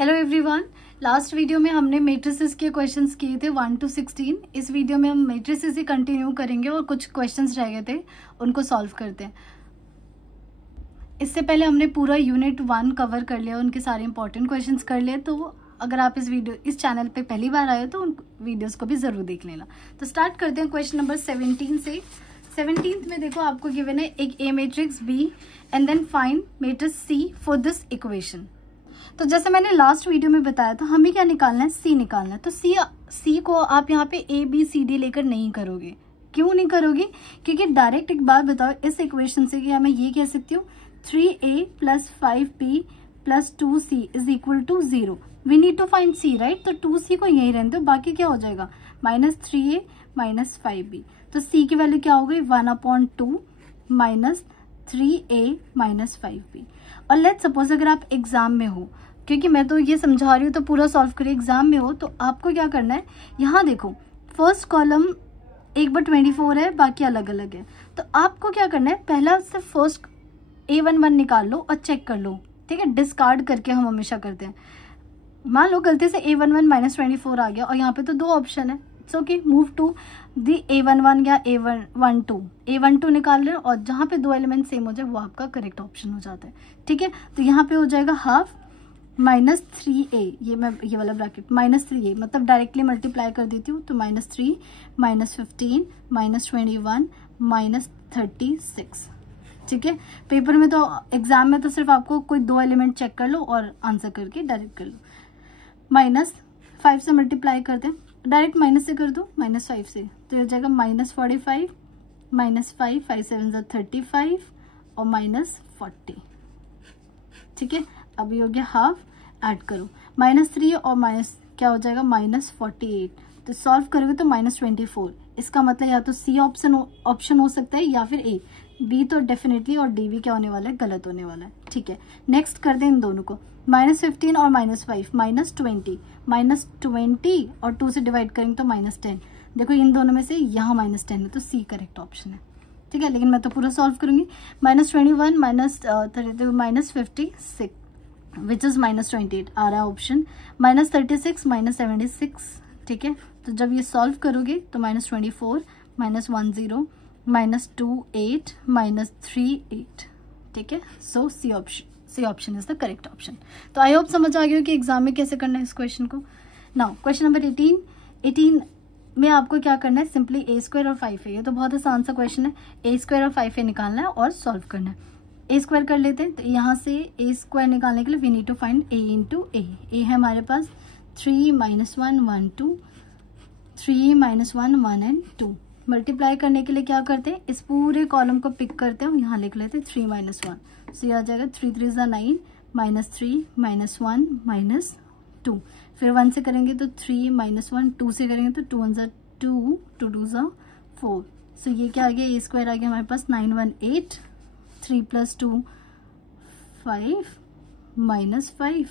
Hello everyone, last video में हमने matrices के क्वेश्चंस किए थे 1 to 16। इस वीडियो में हम मैट्रिसेस ही कंटिन्यू करेंगे और कुछ क्वेश्चंस रह गए थे उनको सॉल्व करते हैं। इससे पहले हमने पूरा यूनिट 1 कवर कर लिया, उनके सारे इंपॉर्टेंट क्वेश्चंस कर लिए। तो अगर आप इस चैनल पे पहली बार आए हो तो उन वीडियोज़ को भी ज़रूर देख लेना। तो स्टार्ट करते हैं क्वेश्चन नंबर 17 से। 17th में देखो आपको गिवन है एक A matrix B and then find matrix C for this equation. तो जैसे मैंने लास्ट वीडियो में बताया था, हमें क्या निकालना है, सी निकालना है। तो सी को आप यहाँ पे ए बी सी डी लेकर नहीं करोगे। क्यों नहीं करोगे? क्योंकि डायरेक्ट एक बात बताओ इस इक्वेशन से कि मैं ये कह सकती हूँ 3a + 5b + 2c = 0। We need to find C, right. तो 2c को यही रहने दो, बाकी क्या हो जाएगा -3a - 5b। तो c की वैल्यू क्या हो गई 1/2 -3a - 5b। और लेट्स सपोज अगर आप एग्जाम में हो, क्योंकि मैं तो ये समझा रही हूँ तो पूरा सॉल्व करिए। एग्जाम में हो तो आपको क्या करना है, यहाँ देखो फर्स्ट कॉलम 1/24 है, बाकी अलग अलग है। तो आपको क्या करना है, पहला से फर्स्ट A11 निकाल लो और चेक कर लो, ठीक है। डिस्कार्ड करके हम हमेशा करते हैं। मान लो गलती से A11 -24 आ गया और यहाँ पे तो 2 ऑप्शन है। सो कि मूव टू दी A11 या A12। A12 निकाल रहे और जहाँ पे 2 एलिमेंट सेम हो जाए वो आपका करेक्ट ऑप्शन हो जाता है, ठीक है। तो यहाँ पे हो जाएगा ½ -3a, ये वाला ब्रैकेट -3a, मतलब डायरेक्टली मल्टीप्लाई कर देती हूँ। तो -3 -15 -21 -36, ठीक है। पेपर में तो एग्जाम में तो सिर्फ आपको कोई 2 एलिमेंट चेक कर लो और आंसर करके डायरेक्ट कर लो। -5 से मल्टीप्लाई कर दें, डायरेक्ट माइनस से कर दो, -5 से, तो हो जाएगा -45 -5 5 7 35 और -40, ठीक है। अभी हो गया ½ ऐड करो, -3 और माइनस क्या हो जाएगा -48। तो सॉल्व करोगे तो -24। इसका मतलब या तो सी ऑप्शन हो सकता है या फिर ए। बी तो डेफिनेटली, और डी भी क्या होने वाला है, गलत होने वाला है, ठीक है। नेक्स्ट कर दें इन दोनों को, -15 और -5 -20 -20 और 2 से डिवाइड करेंगे तो -10। देखो इन दोनों में से यहाँ -10 है तो सी करेक्ट ऑप्शन है, ठीक है। लेकिन मैं तो पूरा सॉल्व करूंगी। -21 -56 विच इज -28 आ रहा है ऑप्शन। -36 -76, ठीक है। तो जब ये सॉल्व करोगे तो -24 -10 -28 -38, ठीक है। So C option is the correct option. तो आई होप समझ आ गया हो कि एग्जाम में कैसे करना है इस क्वेश्चन को। नाउ क्वेश्चन नंबर 18 में आपको क्या करना है, सिंपली a² और 5a। ये तो बहुत आसान सा क्वेश्चन है। a² और 5a निकालना है और सॉल्व करना है। a² कर लेते हैं। तो यहाँ से a² निकालने के लिए we need to find a into a। a है हमारे पास 3 - 1 1 2, 3 - 1 1 एंड 2। मल्टीप्लाई करने के लिए क्या करते हैं, इस पूरे कॉलम को पिक करते हैं और यहाँ लिख लेते हैं 3 - 1। सो ये आ जाएगा 3 3 9 -3 -1 -2। फिर 1 से करेंगे तो 3 -1, 2 से करेंगे तो 2 1 2, 2 2 4। सो ये क्या आ गया, a² आ गया हमारे पास 918, 3 + 2 5 -5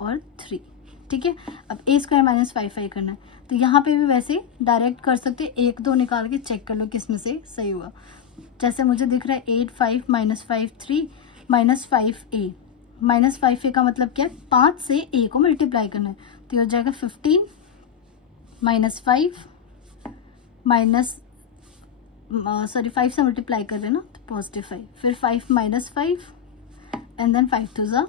और 3, ठीक है। अब a² -5 करना है। तो यहाँ पे भी वैसे डायरेक्ट कर सकते, 1 2 निकाल के चेक कर लो किस में से सही हुआ। जैसे मुझे दिख रहा है 8 5 -5 3 -5a। -5a का मतलब क्या है, 5 से a को मल्टीप्लाई करना है। तो हो जाएगा 15 -5 5 से मल्टीप्लाई कर रहे हैं ना, तो +5, फिर 5 -5 एंड देन 5 2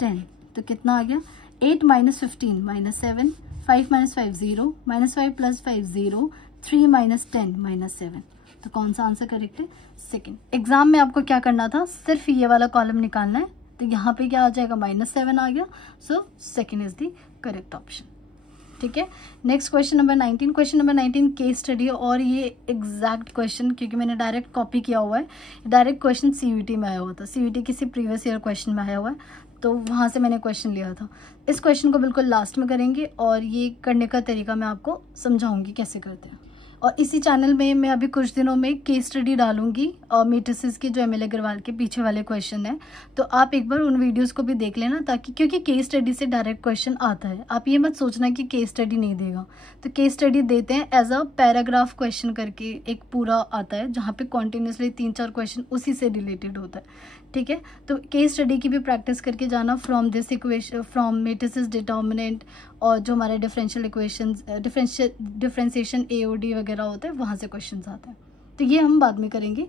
10। तो कितना आ गया, 8 -15 -7, 5 - 5 0, -5 + 5 0, 3 - 10 -7। तो कौन सा आंसर करेक्ट है, सेकंड। एग्जाम में आपको क्या करना था, सिर्फ ये वाला कॉलम निकालना है। तो यहाँ पे क्या आ जाएगा, -7 आ गया। So second is the correct option, ठीक है। Next question number 19। Question number 19 case study, और ये एग्जैक्ट क्वेश्चन क्योंकि मैंने डायरेक्ट कॉपी किया हुआ है। डायरेक्ट क्वेश्चन CVT में आया हुआ था, CVT किसी प्रीवियस ईयर क्वेश्चन में आया हुआ है, तो वहाँ से मैंने क्वेश्चन लिया था। इस क्वेश्चन को बिल्कुल लास्ट में करेंगे और ये करने का तरीका मैं आपको समझाऊंगी कैसे करते हैं। और इसी चैनल में मैं अभी कुछ दिनों में केस स्टडी डालूंगी और मैट्रिसेस के जो ML अग्रवाल के पीछे वाले क्वेश्चन है, तो आप एक बार उन वीडियोस को भी देख लेना, ताकि क्योंकि केस स्टडी से डायरेक्ट क्वेश्चन आता है। आप ये मत सोचना कि केस स्टडी नहीं देगा, तो केस स्टडी देते हैं एज अ पैराग्राफ क्वेश्चन करके एक पूरा आता है, जहाँ पे कॉन्टिन्यूसली 3 4 क्वेश्चन उसी से रिलेटेड होता है, ठीक है। तो केस स्टडी की भी प्रैक्टिस करके जाना from this equation, from matrices, determinant और जो हमारे डिफरेंशियल इक्वेशंस, डिफरेंशिएशन AOD वगैरह होता है, वहाँ से क्वेश्चन आते हैं। तो ये हम बाद में करेंगे।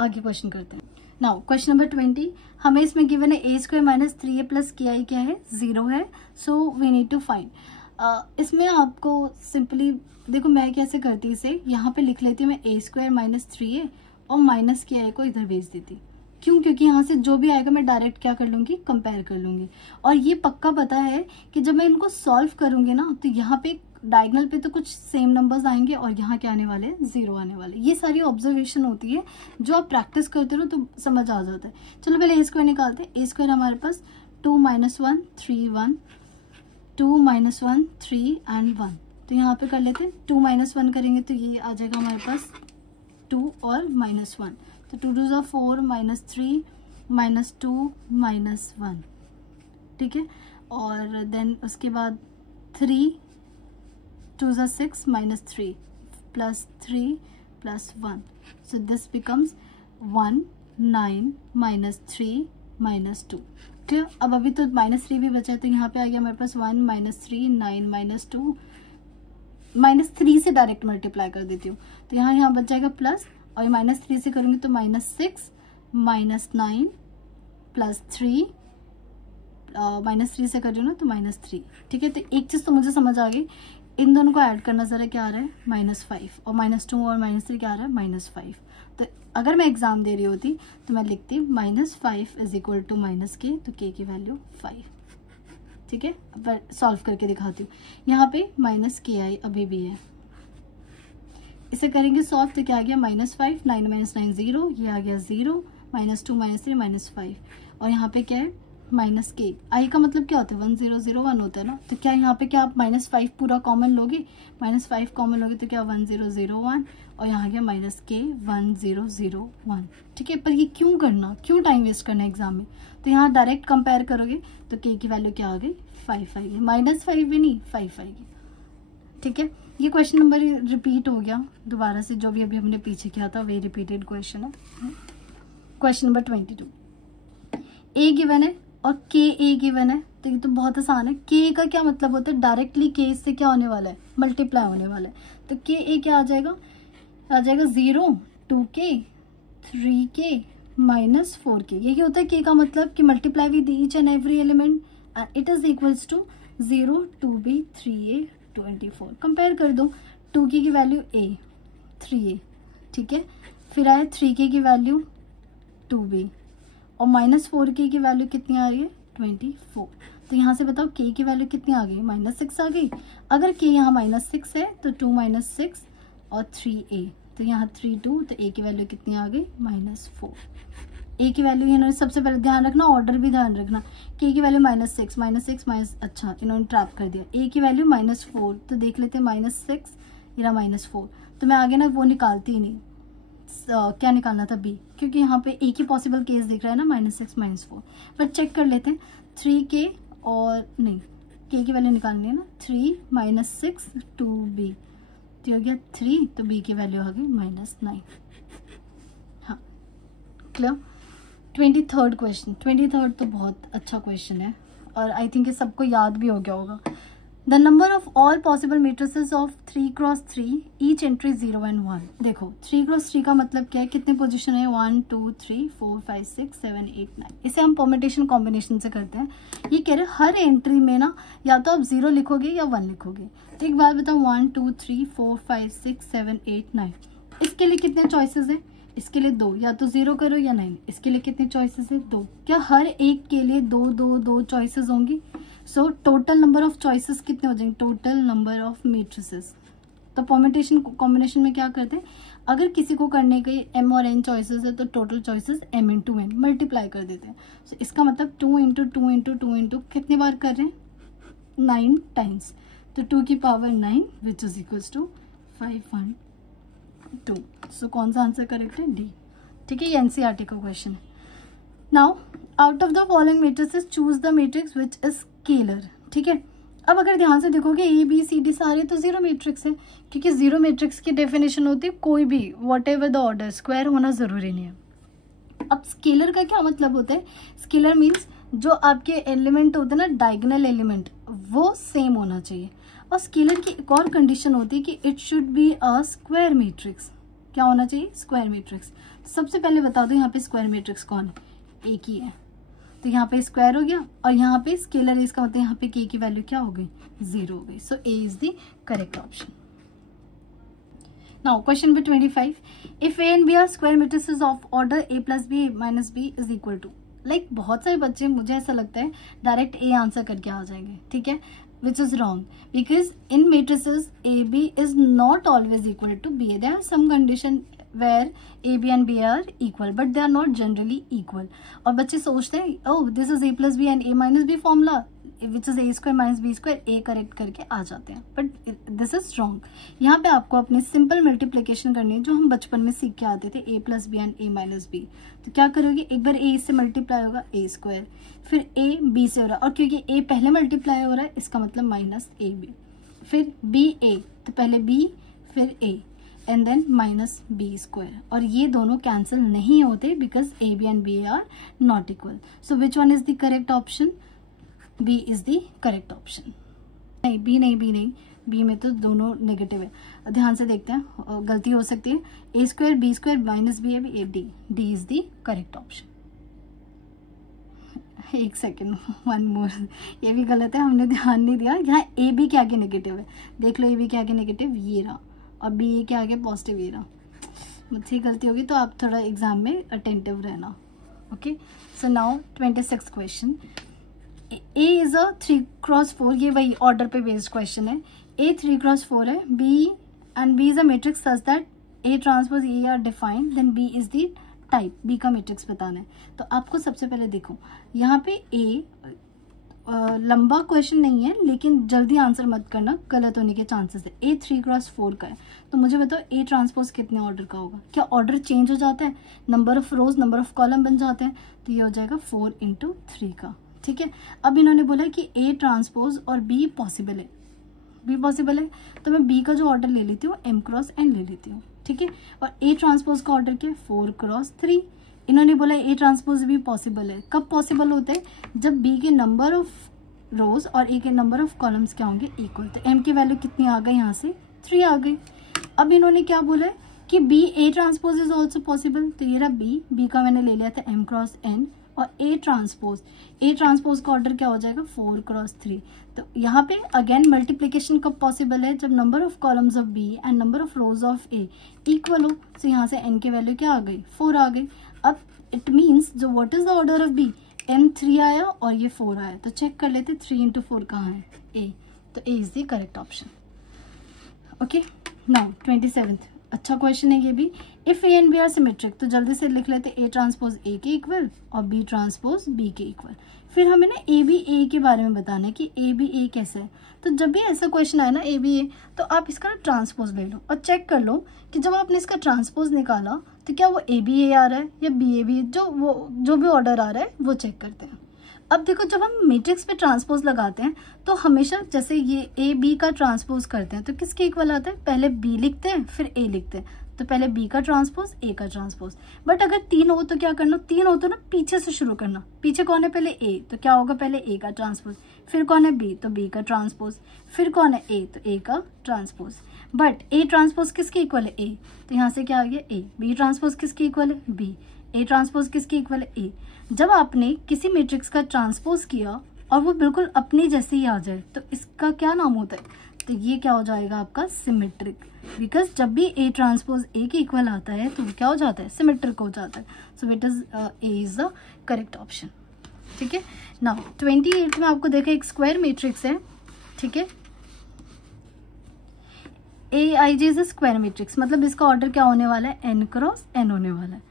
आगे क्वेश्चन करते हैं। नाउ क्वेश्चन नंबर 20, हमें इसमें गिवन है a² - 3a + ki क्या है, 0 है। So we need to find. इसमें आपको सिंपली देखो मैं कैसे करती, इसे यहाँ पे लिख लेती हूँ मैं a² - 3a और माइनस ki को इधर भेज देती। क्यों? क्योंकि यहाँ से जो भी आएगा मैं डायरेक्ट क्या कर लूँगी, कंपेयर कर लूँगी। और ये पक्का पता है कि जब मैं इनको सॉल्व करूँगी ना, तो यहाँ पे डायगोनल पे तो कुछ सेम नंबर्स आएंगे और यहाँ क्या आने वाले हैं, 0 आने वाले। ये सारी ऑब्जर्वेशन होती है, जो आप प्रैक्टिस करते रहो तो समझ आ जाता है। चलो पहले a² निकालते हैं। a² हमारे पास 2 - 1 3 1, 2 - 1 3 एंड 1। तो यहाँ पे कर लेते हैं 2 - 1 करेंगे तो ये आ जाएगा हमारे पास 2 और -1। तो 2 2 = 4 -3 -2 -1, ठीक है। और देन उसके बाद 3 2 = 6 -3 +3 +1। So this becomes 1 9 -3 -2। क्लियर? अब अभी तो -3 भी बचा है, तो यहाँ पे आ गया हमारे पास 1 -3 9 -2, -3 से डायरेक्ट मल्टीप्लाई कर देती हूँ तो यहाँ बच जाएगा प्लस, और ये -3 से करूँगी तो -6 -9 +3, -3 से कर रही हूँ ना तो -3, ठीक है। तो एक चीज़ तो मुझे समझ आ गई, इन दोनों को ऐड करना ज़रा, क्या आ रहा है -5, और -2 और -3 क्या आ रहा है -5। तो अगर मैं एग्जाम दे रही होती तो मैं लिखती -5 = -k, तो k की वैल्यू 5, ठीक है। अब सॉल्व करके दिखाती हूँ। यहाँ पे -ki अभी भी है, इसे करेंगे सॉल्व तो क्या आ गया -5, 9 - 9 0, ये आ गया 0, -2 -3 -5, और यहाँ पे क्या है -k। i का मतलब क्या होता है, 1 0 0 1 होता है ना। तो क्या यहाँ पे क्या आप -5 पूरा कॉमन लोगे, -5 कॉमन लोगे तो क्या 1 0 0 1, और यहाँ गया -k 1 0 0 1, ठीक है। पर ये क्यों करना, क्यों टाइम वेस्ट करना है एग्जाम में। तो यहाँ डायरेक्ट कंपेयर करोगे तो k की वैल्यू क्या आ गई, 5 आएगी, -5 भी नहीं 5 आएगी, ठीक है। ये क्वेश्चन नंबर रिपीट हो गया दोबारा से, जो भी अभी हमने पीछे किया था वही रिपीटेड क्वेश्चन है। क्वेश्चन नंबर 22, a गिवन है और ka गिवन है, तो ये तो बहुत आसान है। k का क्या मतलब होता है, डायरेक्टली k से क्या होने वाला है, मल्टीप्लाई होने वाला है। तो ka क्या आ जाएगा, 0 2k 3k -4k। यही होता है k का मतलब कि multiply with each and every element, it is equals to 0 2b 3a 24। Compare कर दो, 2k की वैल्यू a 3a, ठीक है। फिर आए 3k की वैल्यू 2b, और -4k की वैल्यू कितनी आ रही है, 24। तो यहाँ से बताओ k की वैल्यू कितनी आ गई, -6 आ गई। अगर k यहाँ -6 है तो 2 - 6 और 3a, तो यहाँ 3 2, तो a की वैल्यू कितनी आ गई, -4। a की वैल्यू इन्होंने सबसे पहले ध्यान रखना, ऑर्डर भी ध्यान रखना। k की वैल्यू -6 अच्छा इन्होंने ट्रैप कर दिया। a की वैल्यू -4, तो देख लेते हैं -6 या -4, तो मैं आगे ना वो निकालती ही नहीं। क्या निकालना था, b, क्योंकि यहाँ पे एक ही पॉसिबल केस दिख रहा है ना, -6 -4। पर चेक कर लेते हैं 3k और नहीं, k की वैल्यू निकालनी है ना, 3 -6 2b, तो हो गया 3, तो b की वैल्यू आ गई -9। हाँ क्लियर। 23rd क्वेश्चन, 23rd तो बहुत अच्छा क्वेश्चन है और आई थिंक ये सबको याद भी हो गया होगा। The number of all possible matrices of 3 × 3, each entry 0 and 1। देखो 3 × 3 का मतलब क्या है, कितने पोजीशन है, 1 2 3 4 5 6 7 8 9। इसे हम परम्यूटेशन कॉम्बिनेशन से करते हैं। ये कह रहे हर एंट्री में ना या तो आप 0 लिखोगे या 1 लिखोगे। तो एक बात बताओ, 1 2 3 4 5 6 7 8 9, इसके लिए कितने चॉइसेस है, इसके लिए 2, या तो 0 करो या 9। इसके लिए कितने चॉइसेस है, 2। क्या हर एक के लिए 2 2 2 चॉइसेस होंगी। So total number of choices कितने हो जाएंगे, टोटल नंबर ऑफ मेट्रिसेस। तो परम्यूटेशन कॉम्बिनेशन में क्या करते हैं, अगर किसी को करने के m और n चॉइसेस है तो total choices m × n multiply कर देते हैं। सो इसका मतलब 2 × 2 × 2 × कितनी बार कर रहे हैं, 9 टाइम्स। तो 2 की power 9 which is equals to 5 1 2। So कौन सा आंसर करेक्ट है, डी, ठीक है। ये एनसीईआरटी का क्वेश्चन है। Now out of the following matrices choose the matrix which is scalar, ठीक है। अब अगर ध्यान से देखोगे ए बी सी डी सारे तो 0 मैट्रिक्स है, क्योंकि 0 मैट्रिक्स की डेफिनेशन होती है कोई भी व्हाटएवर द ऑर्डर स्क्वायर होना जरूरी नहीं है। अब स्केलर का क्या मतलब होता है? स्केलर मीन्स जो आपके एलिमेंट होते हैं ना, डायगोनल एलिमेंट, वो सेम होना चाहिए। और स्केलर की एक और कंडीशन होती है कि it should be a square matrix. क्या होना चाहिए? Square matrix. सबसे पहले बता दो यहाँ पे स्क्वायर मैट्रिक्स कौन है? एक ही है, तो यहाँ पे स्क्वायर हो गया, और यहाँ पे स्केलर है, इसका मतलब यहाँ पे के की वैल्यू क्या हो गई? 0 हो गई। So A is the correct option. Now question number 25, if A and B are square matrices of order a plus B minus B is equal to, like बहुत सारे बच्चे, मुझे ऐसा लगता है डायरेक्ट ए आंसर करके आ जाएंगे, ठीक है, which is wrong because in matrices AB is not always equal to BA. There are some condition where AB and BA are equal, but they are not generally equal. और बच्चे सोचते हैं oh this is A plus B and A minus B formula which is A square minus B square, A correct करके आ जाते हैं, but this is wrong. यहाँ पे आपको अपनी सिंपल मल्टीप्लिकेशन करनी है जो हम बचपन में सीख के आते थे, A plus B and A minus B। तो क्या करोगे? एक बार A से मल्टीप्लाई होगा A स्क्वायर, फिर A B से हो रहा है, और क्योंकि A पहले मल्टीप्लाई हो रहा है इसका मतलब माइनस ए बी, फिर B A, तो पहले B फिर A and then minus B square, और ये दोनों कैंसिल नहीं होते because A B and B are not equal. So which one is the correct option? B is the correct option. नहीं, बी नहीं, बी नहीं, बी में तो दोनों नेगेटिव है। ध्यान से देखते हैं, गलती हो सकती है। A square B square minus B है, A D, D is the correct option. एक सेकेंड, वन मोर, ये भी गलत है, हमने ध्यान नहीं दिया। यहाँ ए बी के आगे नेगेटिव है, देख लो, ए बी के आगे नेगेटिव ये रहा, और बी ए के आगे पॉजिटिव ये रहा। मुझसे गलती होगी तो आप थोड़ा एग्जाम में अटेंटिव रहना। Okay, so now 26 question. A is a 3x4, ये वही ऑर्डर पे बेस्ड क्वेश्चन है। ए 3x4 है, B and B is a matrix such that A transpose A are defined, then B is the type. B का matrix बताना है, तो आपको सबसे पहले देखो यहाँ पे ए लंबा क्वेश्चन नहीं है, लेकिन जल्दी आंसर मत करना, गलत होने के चांसेस है। ए 3x4 का है, तो मुझे बताओ ए ट्रांसपोज कितने ऑर्डर का होगा? क्या ऑर्डर चेंज हो जाता है? Number of rose, number of column बन जाते हैं, तो ये हो जाएगा 4 × 3 का, ठीक है। अब इन्होंने बोला कि ए ट्रांसपोज और बी पॉसिबल है, बी पॉसिबल है, तो मैं बी का जो ऑर्डर ले लेती हूँ m×n ले लेती हूँ, ठीक है। और ए ट्रांसपोज का ऑर्डर क्या है? 4×3। इन्होंने बोला ए ट्रांसपोज भी पॉसिबल है। कब पॉसिबल होते हैं? जब बी के नंबर ऑफ रोज और ए के नंबर ऑफ कॉलम्स क्या होंगे? इक्वल। तो एम की वैल्यू कितनी आ गई? यहाँ से 3 आ गई। अब इन्होंने क्या बोला है कि B A transpose is also possible, तो ये रहा बी का मैंने ले लिया था m×n, और ए ट्रांसपोज का ऑर्डर क्या हो जाएगा? 4×3। तो यहाँ पे अगेन मल्टीप्लीकेशन कब पॉसिबल है? जब number of columns of B and number of rows of A equal हो। तो यहाँ से एन की वैल्यू क्या आ गई? 4 आ गई। अब इट मीन्स जो what is the order of B? m3 आया और ये 4 आया, तो चेक कर लेते 3 × 4 कहाँ है? ए, तो A is the correct option. Okay, now 27th, अच्छा क्वेश्चन है ये भी। If A and B are symmetric, तो जल्दी से लिख लेते ए ट्रांसपोज ए के इक्वल और बी ट्रांसपोज बी के इक्वल। फिर हमें ना ए बी ए के बारे में बताना है कि ए बी ए कैसे है। तो जब भी ऐसा क्वेश्चन आए ना ए बी ए, तो आप इसका ट्रांसपोज ले लो और चेक कर लो कि जब आपने इसका ट्रांसपोज निकाला तो क्या वो ए बी ए आ रहा है या बी ए बी, जो भी ऑर्डर आ रहा है वो चेक करते हैं। अब देखो, जब हम मैट्रिक्स पे ट्रांसपोज लगाते हैं तो हमेशा जैसे ये ए बी का ट्रांसपोज करते हैं तो किसके इक्वल आता है? पहले बी लिखते हैं फिर ए लिखते हैं, तो पहले बी का ट्रांसपोज ए का ट्रांसपोज। बट अगर 3 हो तो क्या करना? 3 हो तो ना पीछे से शुरू करना। पीछे कौन है? पहले ए, तो क्या होगा? पहले ए का ट्रांसपोज, फिर कौन है? बी, तो बी का ट्रांसपोज, फिर कौन है? ए, तो ए का ट्रांसपोज। बट ए ट्रांसपोज किसके इक्वल है? ए, तो यहाँ से क्या आ गया? ए। बी ट्रांसपोज किसके इक्वल है? बी। ए ट्रांसपोज किसके इक्वल है? ए। जब आपने किसी मैट्रिक्स का ट्रांसपोज किया और वो बिल्कुल अपनी जैसे ही आ जाए तो इसका क्या नाम होता है? तो ये क्या हो जाएगा आपका? सिमेट्रिक। बिकॉज जब भी ए ट्रांसपोज ए के इक्वल आता है तो क्या हो जाता है? सिमेट्रिक हो जाता है। So it is a is the correct option, ठीक है। नाउ 28 में आपको देखा एक स्क्वायर मैट्रिक्स है, ठीक है। ए आई जे इज अ स्क्वायर मैट्रिक्स, मतलब इसका ऑर्डर क्या होने वाला है? n×n होने वाला है।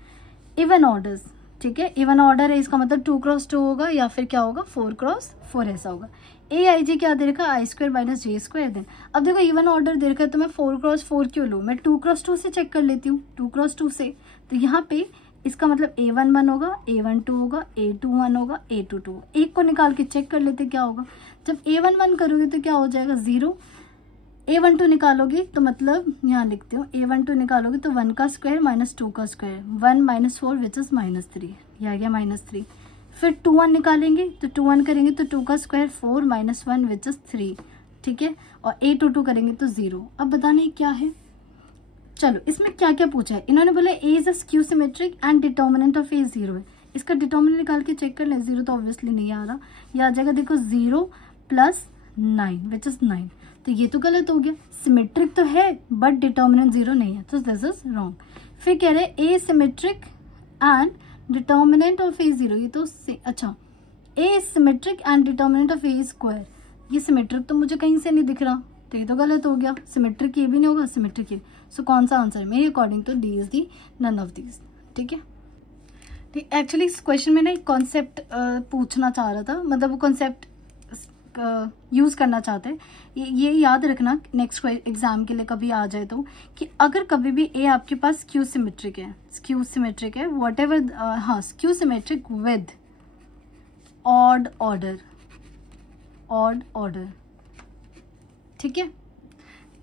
इवन ऑर्डर्स, ठीक है, इवन ऑर्डर है, इसका मतलब 2×2 होगा या फिर क्या होगा? 4×4 ऐसा होगा। ए आई जे क्या दे रखा? i² - j² then. अब देखो इवन ऑर्डर दे रखा है तो मैं 4×4 क्यों लूँ? मैं 2×2 से चेक कर लेती हूँ, 2×2 से। तो यहाँ पे इसका मतलब a11 होगा, a12 होगा, a21 होगा, a22। एक को निकाल के चेक कर लेते क्या होगा। जब a11 करोगे तो क्या हो जाएगा? 0, A12 निकालोगे तो मतलब यहाँ लिखते हो, A12 निकालोगे तो 1 का स्क्वायर माइनस 2 का स्क्वायर, 1 माइनस 4 विच इज -3, यह आ गया -3। फिर 2 निकालेंगे तो 2 करेंगे तो 2 का स्क्वायर 4 माइनस 1 विच इज 3, ठीक है। और A22 करेंगे तो 0। अब बताने क्या है, चलो इसमें क्या क्या पूछा है। इन्होंने बोला A is a skew symmetric and determinant of A 0 है। इसका डिटर्मिनेंट निकाल के चेक कर ले, 0 तो ऑब्वियसली नहीं आ रहा, यह आ जाएगा देखो 0 + 9 विच इज 9, तो ये तो गलत हो गया। सिमेट्रिक तो है बट डिटर्मिनेंट 0 नहीं है, तो दिस इज रॉन्ग। फिर कह रहे A symmetric and determinant of A 0, ये तो अच्छा A symmetric and determinant of A square, ये सिमेट्रिक तो मुझे कहीं से नहीं दिख रहा, तो ये तो गलत हो गया। सिमेट्रिक ये भी नहीं होगा, सिमेट्रिक ये, सो कौन सा आंसर है मेरे अकॉर्डिंग तो D is the none of these, ठीक है। ठीक, एक्चुअली इस क्वेश्चन में ना एक कॉन्सेप्ट पूछना चाह रहा था, मतलब वो कॉन्सेप्ट यूज करना चाहते हैं। ये याद रखना नेक्स्ट एग्जाम के लिए कभी आ जाए तो, कि अगर कभी भी ए आपके पास स्क्यू सिमेट्रिक है वॉट एवर, हाँ skew symmetric with odd order, ठीक है,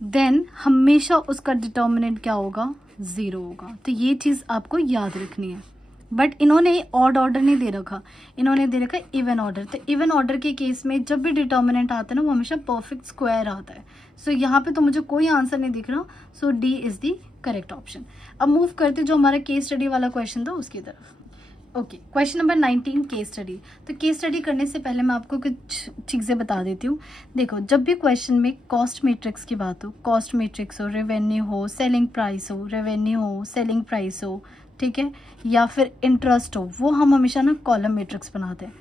देन हमेशा उसका डिटर्मिनेंट क्या होगा, 0 होगा। तो ये चीज आपको याद रखनी है। बट इन्होंने ऑड ऑर्डर नहीं दे रखा, इन्होंने दे रखा इवन ऑर्डर। तो इवन ऑर्डर के केस में जब भी डिटर्मिनेंट आता है ना, वो हमेशा परफेक्ट स्क्वायर आता है। सो यहाँ पे तो मुझे कोई आंसर नहीं दिख रहा, so D is the correct option. अब मूव करते जो हमारा केस स्टडी वाला क्वेश्चन था उसकी तरफ। Okay, question number 19 case study. तो केस स्टडी करने से पहले मैं आपको कुछ चीज़ें बता देती हूँ। देखो, जब भी क्वेश्चन में कॉस्ट मैट्रिक्स की बात हो, कॉस्ट मैट्रिक्स हो, रेवेन्यू हो, सेलिंग प्राइस हो, रेवेन्यू हो, सेलिंग प्राइस हो, ठीक है, या फिर इंटरेस्ट हो, वो हम हमेशा ना कॉलम मैट्रिक्स बनाते हैं।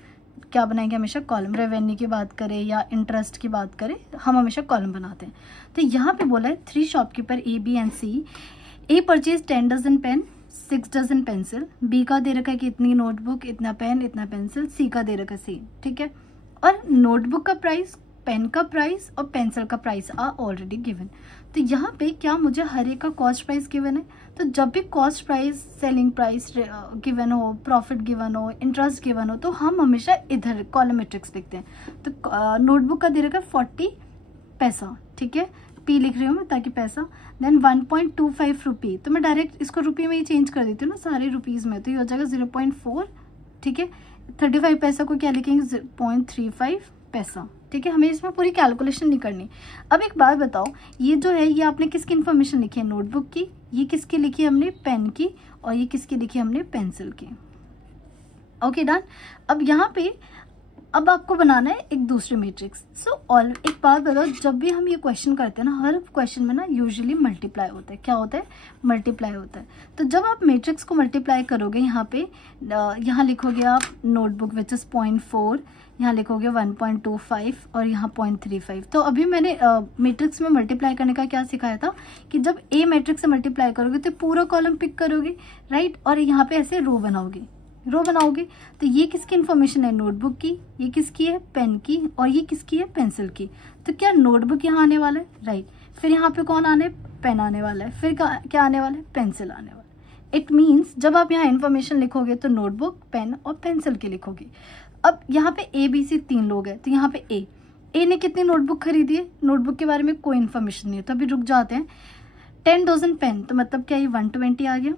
क्या बनाएंगे, हमेशा कॉलम। रेवेन्यू की बात करें या इंटरेस्ट की बात करें, हम हमेशा कॉलम बनाते हैं। तो यहाँ पे बोला है 3 shopkeeper A, B and C, A purchase 10 dozen pen, 6 dozen pencil, B का दे रखा है कि इतनी नोटबुक, इतना पेन, इतना पेंसिल, C का दे रखा है सेम, ठीक है। और नोटबुक का प्राइस, पेन का प्राइस और पेंसिल का प्राइस आर ऑलरेडी गिवन। तो यहाँ पे क्या मुझे हर एक का कॉस्ट प्राइस गिवन है, तो जब भी cost price, selling price given हो, प्रॉफिट गिवन हो, इंटरेस्ट गिवन हो, तो हम हमेशा इधर कॉलम मैट्रिक्स लिखते हैं। तो नोटबुक का दे रखा है 40 पैसा, ठीक है, P लिख रही हूँ मैं ताकि पैसा, देन 1.25 रुपी, तो मैं डायरेक्ट इसको रुपये में ही चेंज कर देती हूँ ना सारे रुपीज़ में, तो ये हो जाएगा 0.4, ठीक है। 35 पैसा को क्या लिखेंगे, 0.35 पैसा, ठीक है। हमें इसमें पूरी कैलकुलेशन नहीं करनी। अब एक बात बताओ, ये जो है ये आपने किसकी इन्फॉर्मेशन लिखी है, नोटबुक की, ये किसकी लिखी है हमने, पेन की, और ये किसकी लिखी है हमने, पेंसिल की। Okay done. अब यहाँ पे अब आपको बनाना है एक दूसरी मैट्रिक्स। ऑल एक बात बताओ, जब भी हम ये क्वेश्चन करते हैं ना, हर क्वेश्चन में ना यूजुअली मल्टीप्लाई होता है। क्या होता है, मल्टीप्लाई होता है। तो जब आप मैट्रिक्स को मल्टीप्लाई करोगे, यहाँ पे यहाँ लिखोगे आप नोटबुक विच इज 0.4, यहाँ लिखोगे 1.25 और यहाँ 0.35। तो अभी मैंने मैट्रिक्स में मल्टीप्लाई करने का क्या सिखाया था कि जब ए मैट्रिक्स से मल्टीप्लाई करोगे तो पूरा कॉलम पिक करोगे, राइट, और यहाँ पे ऐसे रो बनाओगे, तो ये किसकी इन्फॉर्मेशन है, नोटबुक की, ये किसकी है, पेन की, और ये किसकी है, पेंसिल की। तो क्या नोटबुक यहाँ आने वाला है, राइट, फिर यहाँ पे कौन आने, पेन आने वाला है, फिर क्या आने वाला है, पेंसिल आने वाला है। इट मीन्स जब आप यहाँ इन्फॉर्मेशन लिखोगे तो नोटबुक, पेन और पेंसिल की लिखोगे। अब यहाँ पे ABC 3 लोग हैं, तो यहाँ पे ए ने कितनी नोटबुक खरीदी है, नोटबुक के बारे में कोई इन्फॉर्मेशन नहीं है, तो अभी रुक जाते हैं। 10 डजन पेन, तो मतलब क्या ये 120 आ गया।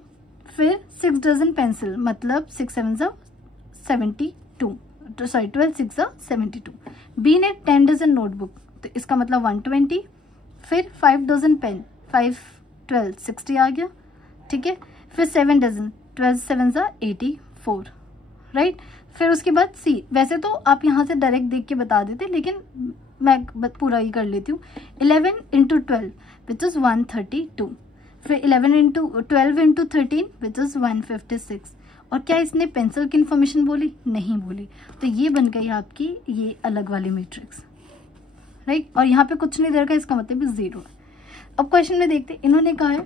फिर 6 डजन पेंसिल, मतलब 6 7 72, सॉरी 12 6 72। बी ने 10 डजन नोटबुक, तो इसका मतलब 120। फिर 5 डजन पेन, 5 12 60 आ गया, ठीक है। फिर 7 डजन, 12 7 84, राइट। फिर उसके बाद सी, वैसे तो आप यहाँ से डायरेक्ट देख के बता देते, लेकिन मैं पूरा ही कर लेती हूँ। 11 × 12 विच इज 132, फिर 12 × 13 विच इज 156। और क्या इसने पेंसिल की इन्फॉर्मेशन बोली, नहीं बोली, तो ये बन गई आपकी ये अलग वाली मैट्रिक्स, राइट। और यहाँ पे कुछ नहीं दे रखा, इसका मतलब 0 है। अब क्वेश्चन में देखते, इन्होंने कहा है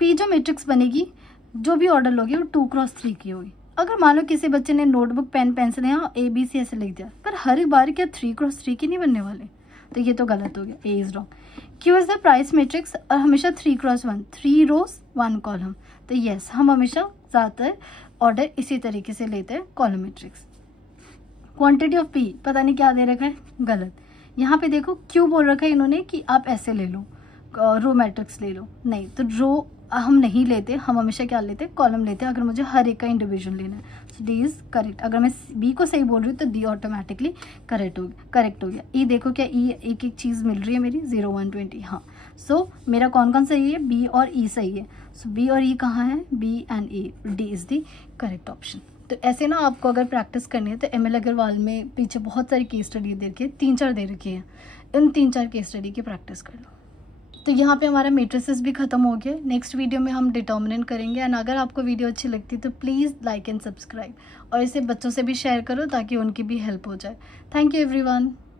पी जो मैट्रिक्स बनेगी, जो भी ऑर्डर लोगे वो 2 × 3 की होगी। अगर मान लो किसी बच्चे ने नोटबुक, पेन, पेंसिल यहाँ ABC ऐसे लिख दिया, पर हर एक बार क्या 3 × 3 की नहीं बनने वाले, तो ये तो गलत हो गया, A is wrong. Q is the price matrix, और हमेशा 3 × 1, 3 रोज 1 कॉलम, तो यस हम हमेशा ज़्यादातर ऑर्डर इसी तरीके से लेते हैं, column matrix. Quantity of P, पता नहीं क्या दे रखा है, गलत। यहाँ पे देखो क्यों बोल रखा है इन्होंने कि आप ऐसे ले लो, रो मैट्रिक्स ले लो, नहीं तो रो हम नहीं लेते, हम हमेशा क्या लेते हैं, कॉलम लेते हैं अगर मुझे हर एक का इंडिविजुअल लेना है। सो डी इज करेक्ट। अगर मैं बी को सही बोल रही हूँ तो डी ऑटोमेटिकली करेक्ट हो गया। ई देखो क्या ई एक एक चीज़ मिल रही है मेरी 0 1 20, हाँ। सो मेरा कौन कौन सही है, बी और ई सही है। सो बी और ई कहाँ है, B and E, D is the correct option. तो ऐसे ना आपको अगर प्रैक्टिस करनी है तो ML अग्रवाल में पीछे बहुत सारी केस स्टडी दे रखी है, 3-4 दे रखी है, इन 3-4 केस स्टडी की प्रैक्टिस कर लो। तो यहाँ पे हमारा मैट्रिसेस भी खत्म हो गया। नेक्स्ट वीडियो में हम डिटर्मिनेंट करेंगे। एंड अगर आपको वीडियो अच्छी लगती है तो प्लीज़ लाइक एंड सब्सक्राइब, और इसे बच्चों से भी शेयर करो ताकि उनकी भी हेल्प हो जाए। Thank you everyone.